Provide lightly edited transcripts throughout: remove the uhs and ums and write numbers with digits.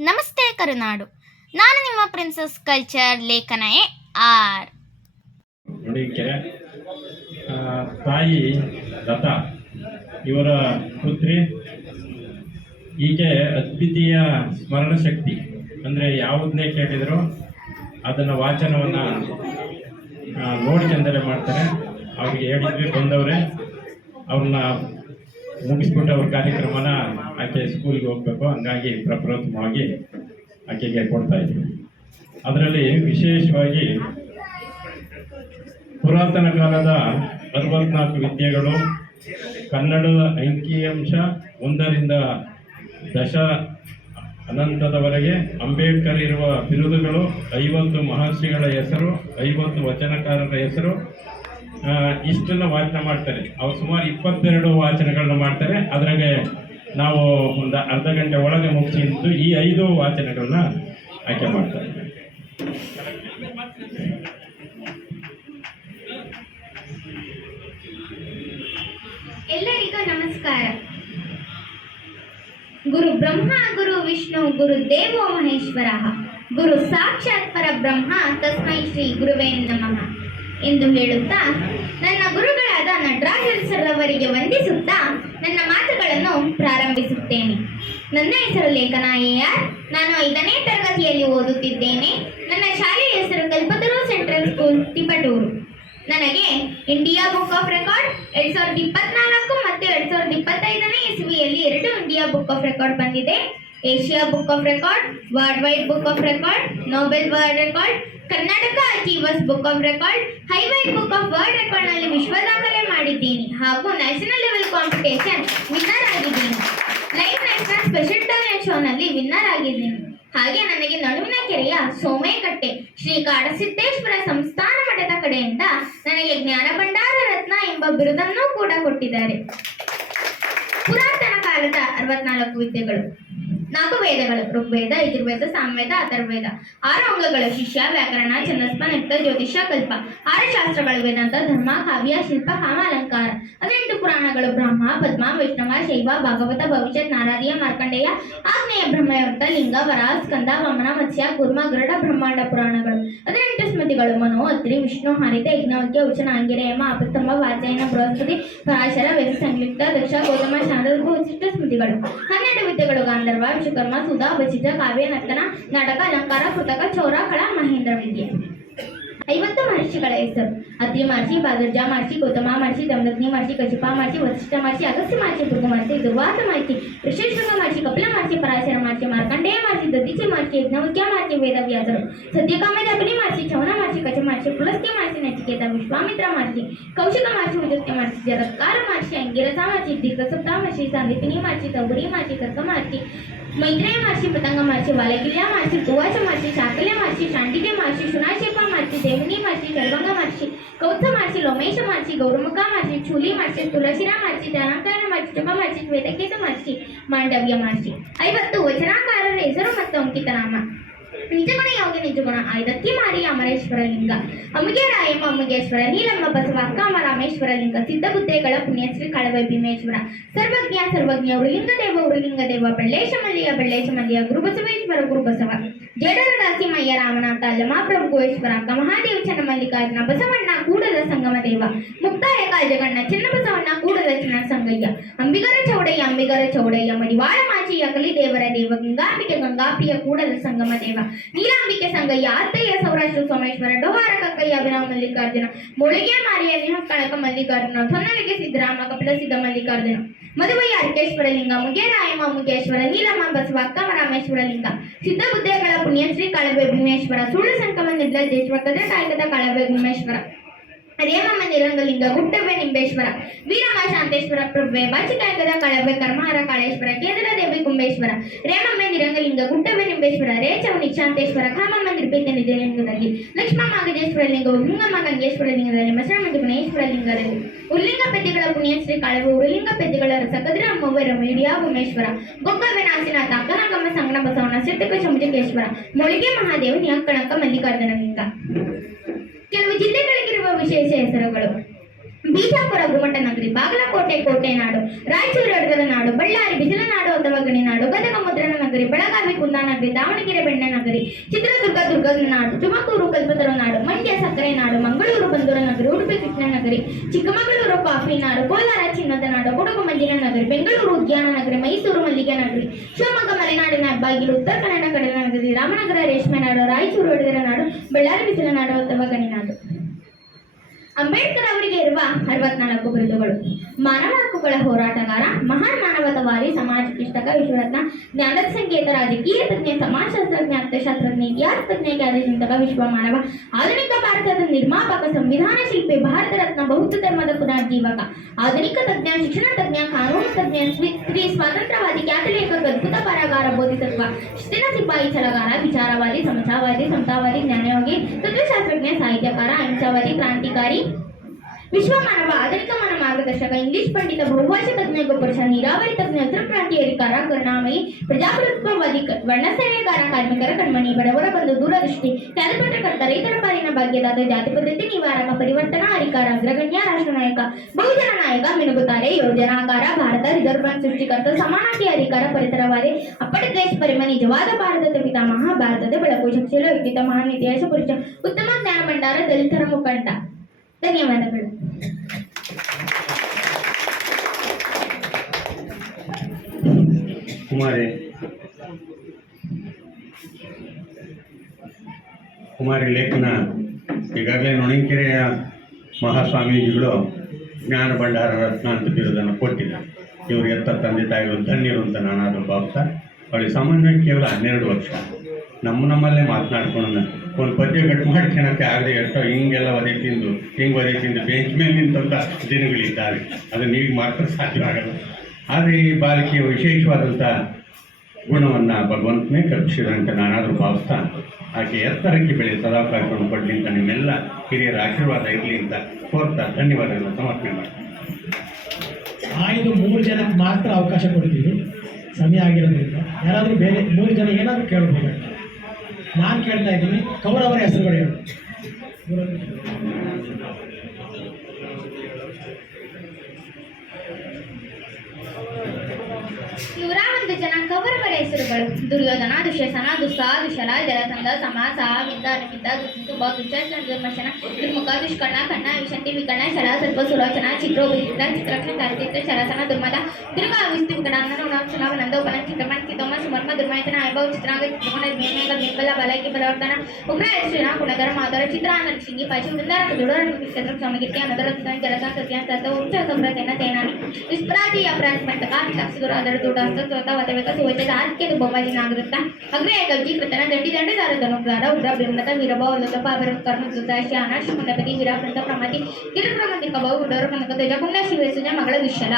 ನಮಸ್ತೆ ಕರುನಾಡು. ನಾನು ನಿಮ್ಮ ಪ್ರಿನ್ಸಸ್ ಕಲ್ಚರ್ ಲೇಖನ ಆರ್. ನೋಡಿ, ತಾಯಿ ಲತಾ ಇವರ ಪುತ್ರಿ. ಈಕೆ ಅದ್ವಿತೀಯ ಸ್ಮರಣ ಶಕ್ತಿ. ಅಂದರೆ ಯಾವುದನ್ನೇ ಕೇಳಿದ್ರು ಅದನ್ನು ವಾಚನವನ್ನು ನೋಡ್ಕೊಂಡರೆ ಮಾಡ್ತಾರೆ. ಅವ್ರಿಗೆ ಹೇಳಿದ್ವಿ ಬಂದವರೇ, ಅವ್ರನ್ನ ಮುಗಿಸ್ಬಿಟ್ಟು ಅವ್ರ ಕಾರ್ಯಕ್ರಮನ ಆಕೆ ಸ್ಕೂಲ್ಗೆ ಹೋಗ್ಬೇಕು. ಹಂಗಾಗಿ ಪ್ರಪ್ರಥಮವಾಗಿ ಆಕೆಗೆ ಕೊಡ್ತಾ ಇದ್ವಿ. ಅದರಲ್ಲಿ ವಿಶೇಷವಾಗಿ ಪುರಾತನ ಕಾಲದ 64 ವಿದ್ಯೆಗಳು, ಕನ್ನಡದ ಅಂಕಿಅಂಶ 1ರಿಂದ 10 ಅನಂತದವರೆಗೆ, ಅಂಬೇಡ್ಕರ್ ಇರುವ ಬಿರುದುಗಳು, 50 ಮಹರ್ಷಿಗಳ ಹೆಸರು, 50 ವಚನಕಾರರ ಹೆಸರು, ಇಷ್ಟನ್ನು ವಾಚನ ಮಾಡ್ತಾರೆ. ಅವ್ರು ಸುಮಾರು 22 ವಾಚನಗಳನ್ನ ಮಾಡ್ತಾರೆ. ಅದ್ರಾಗೆ ನಾವು ಒಂದು ಅರ್ಧ ಗಂಟೆ ಒಳಗೆ ಮುಗಿಸಿದ್ದು ಈ 5 ವಾಚನಗಳನ್ನ ಆಯ್ಕೆ ಮಾಡ್ತಾರೆ. ಎಲ್ಲರಿಗೂ ನಮಸ್ಕಾರ. ಗುರು ಬ್ರಹ್ಮ ಗುರು ವಿಷ್ಣು ಗುರು ದೇವೋ ಮಹೇಶ್ವರ, ಗುರು ಸಾಕ್ಷಾತ್ ಪರಬ್ರಹ್ಮ ತಸ್ಮೈ ಶ್ರೀ ಗುರುವೇ ನಮಃ ಎಂದು ಹೇಳುತ್ತಾ, ನನ್ನ ಗುರುಗಳಾದ ನಟರಾಜನ್ ಸರ್ ಅವರಿಗೆ ವಂದಿಸುತ್ತಾ ನನ್ನ ಮಾತುಗಳನ್ನು ಪ್ರಾರಂಭಿಸುತ್ತೇನೆ. ನನ್ನ ಹೆಸರು ಲೇಖನ AR. ನಾನು 5ನೇ ತರಗತಿಯಲ್ಲಿ ಓದುತ್ತಿದ್ದೇನೆ. ನನ್ನ ಶಾಲೆಯ ಹೆಸರು ಕಲ್ಪತರು ಸೆಂಟ್ರಲ್ ಸ್ಕೂಲ್, ತಿಪಟೂರು. ನನಗೆ ಇಂಡಿಯಾ ಬುಕ್ ಆಫ್ ರೆಕಾರ್ಡ್ 2024 ಮತ್ತು 2025ನೇ ಇಸವಿಯಲ್ಲಿ 2 ಇಂಡಿಯಾ ಬುಕ್ ಆಫ್ ರೆಕಾರ್ಡ್ ಬಂದಿದೆ. Asia book of record, world wide book of record, Nobel world record, Karnataka achievers book of record, high wide book of world record ನಲ್ಲಿ ವಿಶ್ವ ದಾಖಲೆ ಮಾಡಿದ್ದೀನಿ ಹಾಗೂ ನ್ಯಾಷನಲ್ ಲೆವೆಲ್ ಕಾಂಪಿಟೇಷನ್ ವಿನ್ನರ್ ಆಗಿದ್ದೀನಿ. Live national special talent show ನಲ್ಲಿ winner ಆಗಿದ್ದೀನಿ. ಹಾಗೆ ನನಗೆ ನಡುವಿನ ಕೆರೆಯ ಸೋಮೇಕಟ್ಟೆ ಶ್ರೀ ಕಾಡಸಿದ್ದೇಶ್ವರ ಸಂಸ್ಥಾನ ಮಠದ ಕಡೆಯಿಂದ ನನಗೆ ಜ್ಞಾನ ಭಂಡಾರ ರತ್ನ ಎಂಬ ಬಿರುದನ್ನು ಕೂಡ ಕೊಟ್ಟಿದ್ದಾರೆ. ಪುರಾತನ ಕಾಲದ 64 ವಿದ್ಯೆಗಳು, 4 ವೇದಗಳು: ಋಗ್ವೇದ, ಯಜುರ್ವೇದ, ಸಾಮವೇದ, ಅಥರ್ವವೇದ. 6 ಅಂಗಗಳು: ಶಿಷ್ಯ, ವ್ಯಾಕರಣ, ಛಂದಸ್ಪ, ನೃತ್ಯ, ಜ್ಯೋತಿಷ್ಯ, ಕಲ್ಪ. 6 ಶಾಸ್ತ್ರಗಳು: ವೇದಾಂತ, ಧರ್ಮ, ಕಾವ್ಯ, ಶಿಲ್ಪ, ಕಾಮ, ಅಲಂಕಾರ. 18 ಪುರಾಣಗಳು: ಬ್ರಹ್ಮ, ಪದ್ಮ, ವೈಷ್ಣವ, ಶೈವ, ಭಾಗವತ, ಭವಿಷ್ಯತ್, ನಾರದೀಯ, ಮಾರ್ಕಂಡೇಯ, ಆಗ್ನೇಯ, ಬ್ರಹ್ಮವರ್ತ, ಲಿಂಗ, ವರಾಹ, ಸ್ಕಂದ, ವಾಮನ, ಮತ್ಸ್ಯ, ಕೂರ್ಮ, ಗರುಡ, ಬ್ರಹ್ಮಾಂಡ ಪುರಾಣಗಳು. 18 ಸ್ಮೃತಿಗಳು: ಮನು, ಅತ್ರಿ, ವಿಷ್ಣು, ಹರಿತ, ಯಜ್ಞವಲ್ಕ್ಯ, ಉಚನ, ಅಂಗಿರ, ಯಮ, ಅಪಸ್ತಂಭ, ವಾತ್ಸಾಯನ, ಬೃಹಸ್ಪತಿ, ಪರಾಶರ, ವೇದ, ಸಂಯುಕ್ತ, ದಕ್ಷ, ಗೌತಮ, ಶಾಂಡಲ್ಯ, ವಿಶಿಷ್ಟ ಸ್ಮೃತಿಗಳು. 12 ವಿದ್ಯೆಗಳು: ಗಾಂಧರ್ವ, ವಿಶ್ವಕರ್ಮ, ಸುಧಾ, ವಚಿತ, ಕಾವ್ಯ, ನರ್ತನ, ನಾಟಕ, ಅಲಂಕಾರ, ಕೃತಕ, ಚೌರ, ಕಳ, ಮಹೇಂದ್ರ ವಿದ್ಯೆ. 50 ಮಹರ್ಷಿಗಳ ಹೆಸರು: ಅತ್ರಿ ಮಹರ್ಷಿ, ಭಾರದ್ವಾಜ ಮಹರ್ಷಿ, ಗೌತಮ ಮಹರ್ಷಿ, ಧರ್ಮಜ್ಞ ಮಹರ್ಷಿ, ಕಶ್ಯಪ ಮಹರ್ಷಿ, ವಸಿಷ್ಠ ಮಹರ್ಷಿ, ಅಗಸ್ತ್ಯ ಮಹರ್ಷಿ, ಭೃಗು ಮಹರ್ಷಿ, ದುರ್ವಾಸ ಮಹರ್ಷಿ, ಋಷಿಶೃಂಗ ಮಹರ್ಷಿ, ಕಪಿಲ ಮಹರ್ಷಿ, ಪರಾಶರ ಮಹರ್ಷಿ, ಮಾರ್ಕಂಡೇಯ ಮಹರ್ಷಿ, ದಧೀಚಿ ಮಹರ್ಷಿ, ಯಜ್ಞವಲ್ಕ್ಯ ಮಹರ್ಷಿ, ವೇದವ್ಯಾಸರು, ಸತ್ಯಕಾಮ ಜಪನಿ ಮಹರ್ಷಿ, ಚವನ ಮಹರ್ಷಿ, ಕಚ ಮಹರ್ಷಿ, ಪುಲಸ್ತ್ಯ ಮಹರ್ಷಿ, ನಚಿಕೇತ, ವಿಶ್ವಾಮಿತ್ರ ಮಹರ್ಷಿ, ಕೌಶಿಕ ಮಹರ್ಷಿ, ವಿಜುಕ್ತ ಮಹರ್ಷಿ, ಜರತ್ಕಾರ ಮಹರ್ಷಿ, ಅಂಗಿರಸ ಮಹರ್ಷಿ, ದೀರ್ಘಸಪ್ತ ಮಹರ್ಷಿ, ಸಾಂದೀಪಿನಿ ಮಹರ್ಷಿ, ತೌಬರಿ ಮಹರ್ಷಿ, ಕರ್ಕ ಮಹರ್ಷಿ, ಮೈತ್ರೇಯ ಮಹರ್ಷಿ, ಪತಂಗ ಮಹರ್ಷಿ, ವಾಲಕಿಲ್ಯ ಮಹರ್ಷಿ, ತುವಾಚ ಮಹರ್ಷಿ, ಶಾಕಲ್ಯ ಮಹರ್ಷಿ, ಶಾಂಡಿಲ್ಯ ಮಹರ್ಷಿ, ಶುನಾಶೇಪ ಮಹರ್ಷಿ, ದೇವನಿ ಮಹರ್ಷಿ, ಶರ್ವಂಗ ಮಹರ್ಷಿ, ಕೌತ್ಸ ಮಹರ್ಷಿ, ಲೋಮೇಶ ಮಹರ್ಷಿ, ಗೌರಮುಖ ಮಹರ್ಷಿ, ಚೂಲಿ ಮಹರ್ಷಿ, ತುಳಸಿರ ಮಹರ್ಷಿ, ಜ್ಞಾನಾಕರಣ ಮಹರ್ಷಿ, ಜಪ ಮಹರ್ಷಿ, ಶ್ವೇತಕೇತ ಮಹರ್ಷಿ, ಮಾಂಡವ್ಯ ಮಹರ್ಷಿ. 50 ವಚನಕಾರರ ಹೆಸರು ಮತ್ತು ಅಂಕಿತನಾಮ: ನಿಜಗುಣ ಯೋಗಿ ನಿಜಗುಣ, ಐದತ್ತಿ ಮಾರಿ ಅಮರೇಶ್ವರ ಲಿಂಗ, ಅಮ್ಮಗೆ ರಾಯಮ್ಮ ಅಮ್ಮಗೇಶ್ವರ, ನೀಲಮ್ಮ ಬಸವ, ಅಕ್ಕಮ್ಮ ರಾಮೇಶ್ವರ ಲಿಂಗ, ಸಿದ್ಧಬುದ್ಧೇಗಳ ಪುಣ್ಯಶ್ರೀ ಕಳವೆ ಭೀಮೇಶ್ವರ, ಸರ್ವಜ್ಞ ಸರ್ವಜ್ಞ, ಉರುಲಿಂಗ ದೇವ, ಬೆಳ್ಳೇಶ ಮಲ್ಲಿಯ, ಗುರುಬಸವೇಶ್ವರ ಗುರುಬಸವ, ಜಡರ ದಾಸಿಮಯ್ಯ, ರಾಮನಾಥ, ಲಮಾಪ್ರಭು ಗೋವೇಶ್ವರ, ಮಹಾದೇವ, ಚನ್ನಮಲ್ಲಿಕಾರ್ಜುನ, ಬಸವಣ್ಣ, ಕೂಡಲ ಸಂಗಮ ದೇವ, ಮುಕ್ತಾಯ ಕಾಜಗಣ್ಣ, ಚೆನ್ನಬಸವಣ್ಣ, ಕೂಡಲ ಚೆನ್ನ ಸಂಗಯ್ಯ, ಅಂಬಿಗರ ಚೌಡಯ್ಯ, ಮಡಿವಾಳ ಮಾಚಿ, ಅಗಲಿ ದೇವರ ದೇವ, ಗಂಗಾಂಬಿಕೆ ಕೂಡಲ ಸಂಗಮ ದೇವ, ನೀಲಾಂಬಿಕೆ ಸಂಗಯ್ಯ, ಅತ್ತಯ್ಯ, ಸೌರಾಷ್ಟ್ರ ಸೋಮೇಶ್ವರ, ಡೋಹಾರ ಕಕ್ಕಯ್ಯ, ಅಭಿನವ ಮಲ್ಲಿಕಾರ್ಜುನ, ಮೊಳಿಗೆ ಮಾರಿಯ, ನಿಹಕ್ಕಳಕ ಮಲ್ಲಿಕಾರ್ಜುನ, ಹೊನ್ನಲಿಗೆ ಸಿದ್ದರಾಮ, ಕಪಿಲ ಸಿದ್ಧ ಮಲ್ಲಿಕಾರ್ಜುನ, ಮಧುವಯ್ಯ ಅರ್ಕೇಶ್ವರ ಲಿಂಗ, ಮುಗೇರಾಯಮ್ಮ ಮುಗೇಶ್ವರ, ನೀಲಮ್ಮ ಬಸವ, ಅಕ್ಕಮ ರಾಮೇಶ್ವರ ಲಿಂಗ, ಸಿದ್ಧಬುದ್ಧೇಗಳ ಪುಣ್ಯಶ್ರೀ ಕಳವೆ ಭೀಮೇಶ್ವರ, ಸುಳ್ಳು ಸಂಕಮ ನಿರ್ಲಜ್ಜೇಶ್ವರ, ಕದ್ರಕಾಯಕದ ಕಳವೆ ಭೀಮೇಶ್ವರ, ರೇಮಮ್ಮ ನಿರಂಗಲಿಂಗ, ಗುಡ್ಡಬೆ ನಿಂಬೇಶ್ವರ, ವೀರಮ್ಮ ಶಾಂತೇಶ್ವರ ಪ್ರಭೆ, ಬಾಚಿಕಾಯಕದ ಕಳವೆ ಕರ್ಮಹಾರ ಕಾಳೇಶ್ವರ, ಕೇಂದ್ರ ದೇವಿ ಕುಂಬೇಶ್ವರ, ರೇಮಮ್ಮ ನಿರಂಗಲಿಂಗ, ಗುಡ್ಡಬೆ ನಿಂಬೇಶ್ವರ, ರೇಚವು ನಿಶಾಂತೇಶ್ವರ, ಖಾಮಮ್ಮ ನಿರ್ಭೇದ ನಿಜಲಿಂಗದಲ್ಲಿ, ಲಕ್ಷ್ಮಮ್ಮ ಗಜೇಶ್ವರ ಲಿಂಗವು, ಹಿಂಗಮ್ಮ ಗಂಗೇಶ್ವರ ಲಿಂಗದಲ್ಲಿ, ಮಸರಮ್ಮ ಗುಣೇಶ್ವರ ಲಿಂಗದಲ್ಲಿ, ಉರ್ಲಿಂಗ ಪೆದ್ದಿಗಳ ಪುಣ್ಯಶ್ರೀ ಕಾಳವೆ, ಉರುಲಿಂಗ ಪೆದ್ದಿಗಳ ರಸ, ಕದ್ರ ಅಮ್ಮವರ ಮೇಡಿಯಾ ಉಮೇಶ್ವರ, ಗೊಗ್ಗವೆ ನಾಸಿನಾಥ, ಅಕ್ಕನಗಮ್ಮ ಸಂಗಣ ಬಸವಣ್ಣ, ಸಿದ್ಧಕ ಶಂಭುಜಕೇಶ್ವರ, ಮೊಳಿಗೆ ಮಹಾದೇವ, ನಿಹಕ್ಕಣಕ ಮಲ್ಲಿಕಾರ್ಜುನ ಲಿಂಗ. ಕೆಲವು ಜಿಲ್ಲೆಗಳಿಗಿರುವ ವಿಶೇಷ ಹೆಸರುಗಳು: ಬಿಜಾಪುರ ಗುಮ್ಮಟ ನಗರಿ, ಬಾಗಲಕೋಟೆ ಕೋಟೆ ನಾಡು, ರಾಯಚೂರು ಅಡಗದ ನಾಡು, ಬಳ್ಳಾರಿ ಬಿಸಿಲ ನಾಡು ಅಥವಾ ಗಣಿ ನಾಡು, ಗದಗ ಮುದ್ರಣ ನಗರಿ, ನಗರಿ, ಬೆಳಗಾವಿ ಕುಂದಾನಗರಿ, ದಾವಣಗೆರೆ ಬೆಣ್ಣೆನಗರಿ, ಚಿತ್ರದುರ್ಗ ದುರ್ಗದ ನಾಡು, ತುಮಕೂರು ಕಲ್ಪತರು ನಾಡು, ಮಂಡ್ಯ ಸಕ್ಕರೆ ನಾಡು, ಮಂಗಳೂರು ಬಂದೂರ ನಗರಿ, ಉಡುಪಿ ಕೃಷ್ಣ ನಗರಿ, ಚಿಕ್ಕಮಗಳೂರು ಕಾಫಿ ನಾಡು, ಕೋಲಾರ ಚಿನ್ನದ ನಾಡು, ಕೊಡಗು ಮಂಜಿನ ನಗರಿ, ಬೆಂಗಳೂರು ಉದ್ಯಾನ ನಗರಿ, ಮೈಸೂರು ಮಲ್ಲಿಗೆ ನಗರಿ, ಶಿವಮೊಗ್ಗ ಮಲೆನಾಡಿನ ಹೆಬ್ಬಾಗಿಲು, ಉತ್ತರ ಕನ್ನಡ ಕಡಲ ನಗರಿ, ರಾಮನಗರ ರೇಷ್ಮೆ ನಾಡು, ರಾಯಚೂರು ಒಡೆದರ ನಾಡು, ಬಳ್ಳಾರಿ ಬಿಸಿಲ ನಾಡು ಅಥವಾ ಗಣಿನಾಡು. ಅಂಬೇಡ್ಕರ್ ಅವರಿಗೆ ಇರುವ 64 ಬಿರುದುಗಳು: ಮಾನವ ಹಕ್ಕುಗಳ ಹೋರಾಟಗಾರ, ಮಹಾನ್ ಮಾನವತಾವಾದಿ, ಸಮಾಜ ಶಿಷ್ಟಕ, ವಿಶ್ವರತ್ನ, ಜ್ಞಾನದ ಸಂಕೇತ, ರಾಜಕೀಯ ತಜ್ಞ, ಸಮಾಜಶಾಸ್ತ್ರಜ್ಞ, ಅರ್ಥಶಾಸ್ತ್ರಜ್ಞ, ಇತಿಹಾಸ ತಜ್ಞ, ಖ್ಯಾತಿ ಚಿಂತಕ, ವಿಶ್ವ ಮಾನವ, ಆಧುನಿಕ ಭಾರತದ ನಿರ್ಮಾಪಕ, ಸಂವಿಧಾನ ಶಿಲ್ಪಿ, ಭಾರತ ರತ್ನ, ಬೌದ್ಧ ಧರ್ಮದ ಪುನರ್ಜೀವಕ, ಆಧುನಿಕ ತಜ್ಞ, ಶಿಕ್ಷಣ ತಜ್ಞ, ಕಾನೂನು ತಜ್ಞ, ಸ್ತ್ರೀ ಸ್ವಾತಂತ್ರ್ಯವಾದಿ, ಖ್ಯಾತ ಲೇಖಕ, ಅದ್ಭುತ ಬರಹಗಾರ, ಬೋಧಿಸತ್ವ, ಶಿಸ್ತಿನ ಸಿಪಾಯಿ, ಛಲಗಾರ, ವಿಚಾರವಾದಿ, ಸಮತಾವಾದಿ, ಸಮತಾವಾದಿ, ಜ್ಞಾನಯೋಗಿ, ತತ್ವಶಾಸ್ತ್ರಜ್ಞ, ಸಾಹಿತ್ಯಕಾರ, ಅಹಿಂಸಾವಾದಿ, ಕ್ರಾಂತಿಕಾರಿ, ವಿಶ್ವ ಮಾನವ, ಆಧುನಿಕ ಮಾನವ ಮಾರ್ಗದರ್ಶಕ, ಇಂಗ್ಲಿಷ್ ಪಂಡಿತ, ಬಹುಭಾಷಾ ತಜ್ಞ, ಗೊಬ್ಬರ ನೀರಾವರಿ ತಜ್ಞ, ಉತ್ತರ ಕ್ರಾಂತಿಯರಿಕಾರ, ಕರುಣಾಮಯಿ, ಪ್ರಜಾಪ್ರಭುತ್ವವಾದಿ, ವರ್ಣಸೇವೆಗಾರ, ಕಾರ್ಮಿಕರ ಕಣ್ಮಣಿ, ಬಡವರ ಬಂಧು, ದೂರದೃಷ್ಟಿ, ಖ್ಯಾತ ಪತ್ರಕರ್ತ, ರೈತರ ಪಾಲಿನ ಭಾಗ್ಯದಾತ, ಜಾತಿ ಪದ್ಧತಿ ನಿವಾರಕ, ಪರಿವರ್ತನಾ ಹರಿಕಾರ, ಅಗ್ರಗಣ್ಯ ರಾಷ್ಟ್ರ ನಾಯಕ, ಬಹುಜನ ನಾಯಕ, ಮಿನುಗುತ್ತಾರೆ, ಯೋಜನಾಕಾರ, ಭಾರತ ರಿಸರ್ವ್ ಬ್ಯಾಂಕ್ ಸೃಷ್ಟಿಕರ್ತ, ಸಮಾನತೆಯ ಅಧಿಕಾರ, ಪರಿಸರವಾದಿ, ಅಪ್ಪಟ ದೇಶ ಪರಿಮ, ನಿಜವಾದ ಭಾರತದ ಪಿತಾಮಹ, ಭಾರತದ ಬೆಳಕು, ಶಕ್ತಿಯ ವ್ಯಕ್ತಿತ್ವ, ಮಹಾನ್ ಇತಿಹಾಸ ಪುರುಷ, ಉತ್ತಮ ಜ್ಞಾನ ಭಂಡಾರ, ದಲಿತರ ಮುಖಂಡ. ಧನ್ಯವಾದಗಳು. ಕುಮಾರಿ ಲೇಖನ ಈಗಾಗಲೇ ನೊಣಂಕೆರೆಯ ಮಹಾಸ್ವಾಮೀಜಿಗಳು ಜ್ಞಾನ ಭಂಡಾರ ರತ್ನ ಅಂತ ಬಿರುದನ್ನು ಕೊಟ್ಟಿದ್ದಾರೆ. ಇವರು ಎತ್ತ ತಂದೆ ತಾಯಿಗಳು ಧನ್ಯರು ಅಂತ ನಾನಾದರೂ ಭಾವಿಸ್ತಾ, ಅವಳಿಗೆ ಸಾಮಾನ್ಯವಾಗಿ ಕೇವಲ 12 ವರ್ಷ. ನಮ್ಮಲ್ಲೇ ಮಾತನಾಡ್ಕೊಂಡು ಒಂದು ಪದ್ಯ ಕಟ್ ಮಾಡ್ಕೊಳಕ್ಕೆ ಆಗದೆ ಎಷ್ಟೋ ಹಿಂಗೆಲ್ಲ ಒದೆ ತಿಂದು ಬೆಂಚ್ ಮೇಲೆ ನಿಂತಂಥ ದಿನಗಳಿದ್ದಾವೆ. ಅದನ್ನು ಈಗ ಮಾತ್ರ ಸಾಧ್ಯವಾಗಲ್ಲ. ಆದರೆ ಈ ಬಾಲಕಿಯ ವಿಶೇಷವಾದಂಥ ಗುಣವನ್ನು ಭಗವಂತನೇ ಕಲ್ಪಿಸಿದಂತೆ ನಾನಾದರೂ ಭಾವಿಸ್ತಾ, ಆಕೆ ಎತ್ತರಕ್ಕೆ ಬೆಳೆ ಸದಾ ಕಾಯ್ಕೊಂಡು ಕೊಡಲಿ ಅಂತ ನಿಮ್ಮೆಲ್ಲ ಹಿರಿಯರ ಆಶೀರ್ವಾದ ಇರಲಿ ಅಂತ ಕೋರ್ತಾ ಧನ್ಯವಾದಗಳನ್ನು ಸಮರ್ಪಣೆ ಮಾಡ್ತೀನಿ. 3 ಜನಕ್ಕೆ ಮಾತ್ರ ಅವಕಾಶ ಕೊಡ್ತೀವಿ, ಸಮಯ ಆಗಿರೋದ್ರಿಂದ. ಯಾರಾದರೂ ಬೇರೆ 3 ಜನ ಏನಾದರೂ ಕೇಳಬಹುದು. ನಾನು ಕೇಳ್ತಾ ಇದ್ದೀನಿ, ಕೌರವರ ಹೆಸರುಗಳು ಹೇಳು. ಇವರ 1 ಜನ ಕೌರವರ ಹೆಸರುಗಳು: ದುರ್ಯೋಧನ, ದುಶ್ಯಸನ, ದುಸ್ಸಹ, ದುಶ್ಶಲ, ಜಲಸಂಧ, ಸಮ, ಸಹ, ಮಿಂದ, ಅನುಮಿಂದ, ದುರ್ಮುಖ, ದುಶ್ಶನ, ದುರ್ಮಶನ, ದುರ್ಮುಖ, ದುಷ್ಕರ್ಣ, ಕರ್ಣ, ವಿಶಂತಿ, ವಿಕರ್ಣ, ಶಲ, ಸರ್ಪ, ಸುಲೋಚನ, ಚಿತ್ರೋಪಚಿತ್ರ, ಚಿತ್ರಕ್ಷಣ, ಚಾರಿಚಿತ್ರ, ಶರಸನ, ದುರ್ಮದ, ದುರ್ಗ, ವಿಸ್ತು, ವಿಕಟಾಂಗನ, ಉಣಾಕ್ಷಣ, ನಂದ, ಉಪನ, ಚಿತ್ರಮಣ, ಚಿತ್ತೋಮ, ಸುಮರ್ಮ, ದುರ್ಮಯತನ, ಐಭವ, ಚಿತ್ರಾಂಗ, ಚಿತ್ರಗುಣ, ಮೇಮೇಘ, ಮೇಬಲ, ಬಲೈಕಿ, ಬಲವರ್ಧನ, ಉಗ್ರ, ಶ್ರೀಣ, ಗುಣಧರ, ಮಾಧರ, ಚಿತ್ರ, ನರಸಿಂಗಿ, ಪಶು, ವೃಂದಾರ, ದುಡರ, ಕ್ಷೇತ್ರ, ಸಮಗಿತ್ಯ, ಅನದರ, ಜಲಸ, ಸತ್ಯ, ತತ್ವ, ಉಚ್ಚ, ಸಂಭ್ರತೇನ, ತೇನಾನಿ, ನಿಷ್ಪರಾಧಿ, ಅಪರಾಧಮಂತಕ, ಸಾಕ್ಷಿದುರ, ಅದರ ದೂಢಾಸ್ತ, ಸ್ವತ, ವತವೇಕ, ಸುವಚದ, ಆರ್ಕೆ, ದುಬ್ಬವಾಜಿ, ನಾಗರತ್ತ, ಅಗ್ರಯ, ಕಲ್ಜಿ, ಕೃತನ, ದಂಡಿ, ದಂಡದಾರ, ಧನುಗ್ರಾರ, ಉಗ್ರ, ಬ್ರಹ್ಮತ, ವೀರಭವ, ಲೋಕಪ, ಅಭರ, ಕರ್ಣ, ದುದಾಶಿ, ಅನಾಶಿ, ಮಂಡಪತಿ, ವೀರಾಪ್ರಂತ, ಪ್ರಮತಿ, ಗಿರಿಪ್ರಮಂತಿ, ಕಬೌ, ಗುಡೋರ, ಕನಕ, ಧ್ವಜ, ಪುಣ್ಯ, ಶಿವಸುಜ, ಮಗಳ ದುಶ್ಶಲ.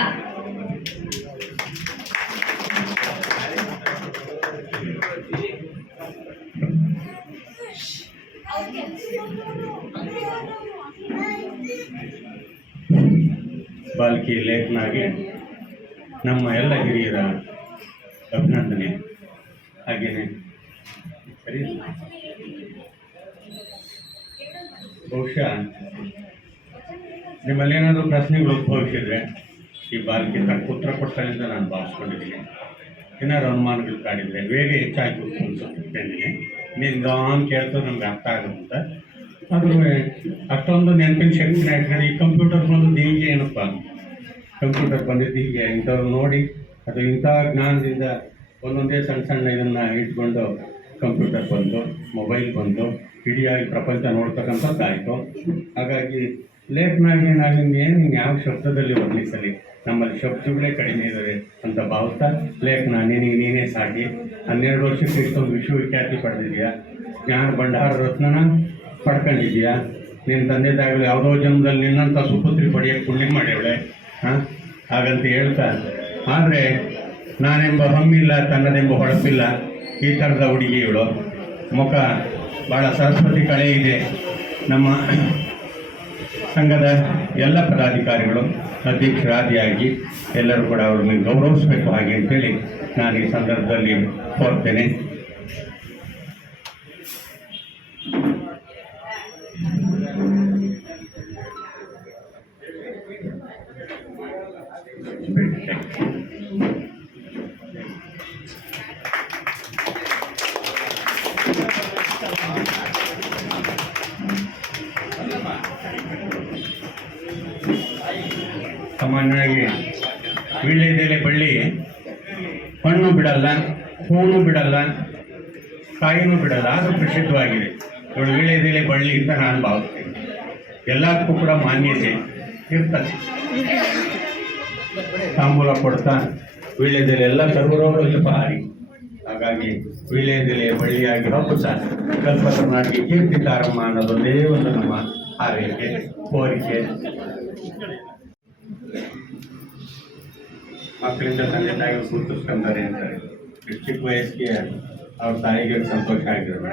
ಬಾಲಕಿ ಲೇಖನಾಗೆ ನಮ್ಮ ಎಲ್ಲ ಹಿರಿಯರ ಅಭಿನಂದನೆ. ಹಾಗೆಯೇ ಸರಿ, ಬಹುಶಃ ನಿಮ್ಮಲ್ಲೇನಾದರೂ ಪ್ರಶ್ನೆಗಳು ಉದ್ಭವಿಸಿದ್ರೆ ಈ ಬಾಲಕಿ ತಕ್ಕ ಉತ್ತರ ಕೊಡ್ತಾಳೆ ಅಂತ ನಾನು ಭಾವಿಸ್ಕೊಂಡಿದ್ದೀನಿ. ಏನಾದ್ರು ಅನುಮಾನಗಳು ಕಾಡಿದರೆ ವೇಗ ಹೆಚ್ಚಾಗಿ ಅನ್ಸುತ್ತಿದ್ದೇನೆ. ನಿಧಾನ ಕೇಳ್ತದೆ, ನಮ್ಗೆ ಅರ್ಥ ಆಗುತ್ತ. ಆದರೂ ಅಷ್ಟೊಂದು ನೆನಪಿನ ಶಕ್ತಿ ಯಾಕಂದರೆ ಈ ಕಂಪ್ಯೂಟರ್ ಬಂದದ್ದು ಹೀಗೆ ಏನಪ್ಪ, ಕಂಪ್ಯೂಟರ್ ಬಂದಿದ್ದು ಹೀಗೆ ಇಂಥವ್ರು ನೋಡಿ ಅದು ಇಂಥ ಜ್ಞಾನದಿಂದ ಒಂದೊಂದೇ ಸಣ್ಣ ಸಣ್ಣ ಇದನ್ನು ಇಟ್ಕೊಂಡು ಕಂಪ್ಯೂಟರ್ ಬಂದು, ಮೊಬೈಲ್ ಬಂದು, ಇಡಿಯಾಗಿ ಪ್ರಪಂಚ ನೋಡ್ತಕ್ಕಂಥದ್ದಾಯಿತು. ಹಾಗಾಗಿ ಲೇಖನಾಗಿ ನಾವು ಏನು ಯಾವ ಶಬ್ದದಲ್ಲಿ ವರ್ಣಿಸಲಿ, ನಮ್ಮಲ್ಲಿ ಶಬ್ದಗಳೇ ಕಡಿಮೆ ಇದ್ದಾರೆ ಅಂತ ಭಾವಿಸ್ತಾ, ಲೇಖನ ನೀನೇ ಸಾಟಿ. 12 ವರ್ಷಕ್ಕೆ ಇಷ್ಟೊಂದು ವಿಶ್ವವಿಖ್ಯಾತಿ ಪಡೆದಿದೆಯಾ, ಜ್ಞಾನ ಭಂಡಾರ ರತ್ನನ ಪಡ್ಕೊಂಡಿದ್ಯಾ. ನಿನ್ನ ತಂದೆ ತಾಯಿಗಳು ಯಾವುದೋ ಜನ್ಮದಲ್ಲಿ ನಿನ್ನಂಥ ಸುಪುತ್ರಿ ಪಡೆಯೋಕ್ಕೆ ಪುಣ್ಯ ಮಾಡ್ಯವಳೆ ಹಾಗಂತ ಹೇಳ್ತಾ, ಆದರೆ ನಾನೆಂಬ ಹಮ್ಮಿಲ್ಲ, ತನ್ನದೆಂಬ ಹೊಳಪಿಲ್ಲ, ಈ ಥರದ ಹುಡುಗಿ ಇವಳು. ಮುಖ ಭಾಳ ಸರಸ್ವತಿ ಕಳೆ ಇದೆ. ನಮ್ಮ ಸಂಘದ ಎಲ್ಲ ಪದಾಧಿಕಾರಿಗಳು ಅಧ್ಯಕ್ಷರಾದಿಯಾಗಿ ಎಲ್ಲರೂ ಕೂಡ ಅವ್ರನ್ನ ಗೌರವಿಸಬೇಕು ಹಾಗೆ ಅಂತೇಳಿ ನಾನು ಈ ಸಂದರ್ಭದಲ್ಲಿ ಕೋರ್ತೇನೆ. ಸಾಮಾನ್ಯವಾಗಿ ವೀಳ್ಯದೆಲೆ ಬಳ್ಳಿ ಹಣ್ಣು ಬಿಡಲ್ಲ, ಹೂವು ಬಿಡಲ್ಲ, ಕಾಯಿನೂ ಬಿಡಲ್ಲ, ಆದರೂ ಪ್ರಸಿದ್ಧವಾಗಿದೆ. ಇವಳು ವೀಳ್ಯದೆಲೆ ಬಳ್ಳಿ ಅಂತ ನಾನು ಭಾವಿಸ್ತೇನೆ. ಎಲ್ಲದಕ್ಕೂ ಕೂಡ ಮಾನ್ಯತೆ ಇರ್ತದೆ. ತಾಂಬೂಲ ಕೊಡ್ತಾ ವೀಳ್ಯದೆಲೆ ಎಲ್ಲ ಸರ್ವರೋಗಗಳಿಗೆ ಪಹಾರಿ. ಹಾಗಾಗಿ ವೀಳ್ಯದೆಲೆ ಬಳ್ಳಿಯಾಗಿ ಹಬ್ಬಸ ಕಲ್ಪ ಕರ್ನಾಟಕ ಕೀರ್ತಿ ಕಾರಮ್ಮ ಅನ್ನೋದೊಂದೇ ಒಂದು ನಮ್ಮ ಹಾರೈಕೆ, ಕೋರಿಕೆ. ಮಕ್ಕಳಿಂದ ತಂದೆ ತಾಯಿಗಳು ಗುರುತಿಸ್ಕೊಂತಾರೆ ಅಂತಾರೆ. ಇಷ್ಟು ಚಿಕ್ಕ ವಯಸ್ಸಿಗೆ ಅವ್ರ ತಾಯಿಗೆ ಸಂತೋಷ ಆಗಿರೋದು.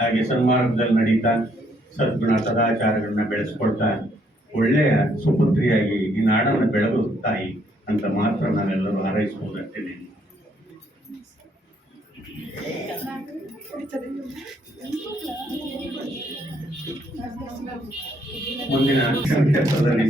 ಹಾಗೆ ಸನ್ಮಾರ್ಗದಲ್ಲಿ ನಡೀತಾ ಸದ್ಗುಣ ಸದಾಚಾರಗಳನ್ನ ಬೆಳೆಸ್ಕೊಳ್ತಾ ಒಳ್ಳೆಯ ಸುಪುತ್ರಿಯಾಗಿ ಈ ನಾಡನ್ನು ಬೆಳೆದು ತಾಯಿ ಅಂತ ಮಾತ್ರ ನಾವೆಲ್ಲರೂ ಹಾರೈಸಬಹುದಂತೇನೆ. ಮುಂದಿನ ಕ್ಷೇತ್ರದಲ್ಲಿ